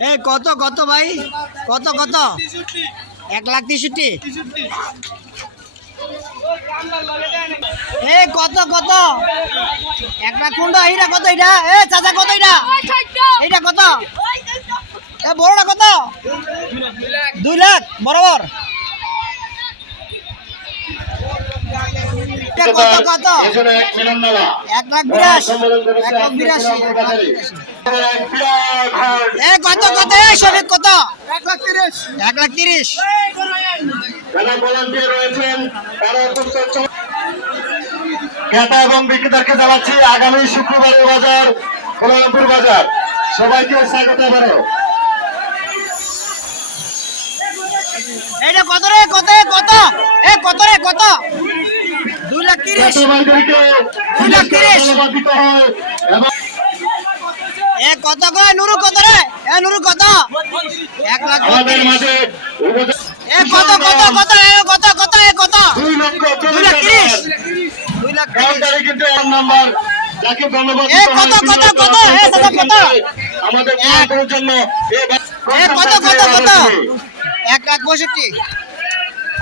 এ, কত কত ভাই? কত কত? এক লাখ তেষট্টি। এ, কত কত? এক লাখ কুন্ড এইটা কত এটা এ, চাচা, কত এটা এইটা কত? এ, বড়টা কত? দুই লাখ, বরাবর। এটা কত? কত এখানে এক মিলন মেলা। এক লাখ বিরাশি। এক লাখ বিরাশি এক লাখ বাজারে। বিরাশি। এক বিরাট হাট। এ কত কত? শফিক কত? এক লাখ তিরিশ। এক লাখ তিরিশ। যারা ভলান্টিয়ার রয়েছেন তারা ক্রেতা এবং বিক্রেতাকে জানাচ্ছি আগামী শুক্রবারের বাজার কোলামপুর বাজার। সবাইকে স্বাগত জানাও এইটা কত রে? কত কত? এ কত রে? কত? কত করে নুরু কত রে? এ নুরু কত? এক লাখ আমাদের মাঝে এ কত কত কত এ কত কত এ কত? দুই লক্ষ দুই লাখ তিরিশ। দুই লাখ তিরিশ। কিন্তু এক নাম্বার যাকে ধন্যবাদ এ কত, কত, কত, এ কত? আমাদের কোলামপুরের জন্য এ কত কত কত? এক লাখ পঁয়ষট্টি।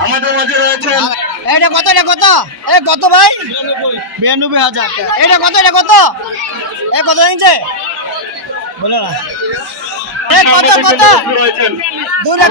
আমাদের মাঝে রয়েছেন এটা কত এটা কত? এ কত ভাই? বিরানব্বই হাজার। এটা কত এটা কত? এ কত ইঞ্চে বলো না। কত কত? দু লাখ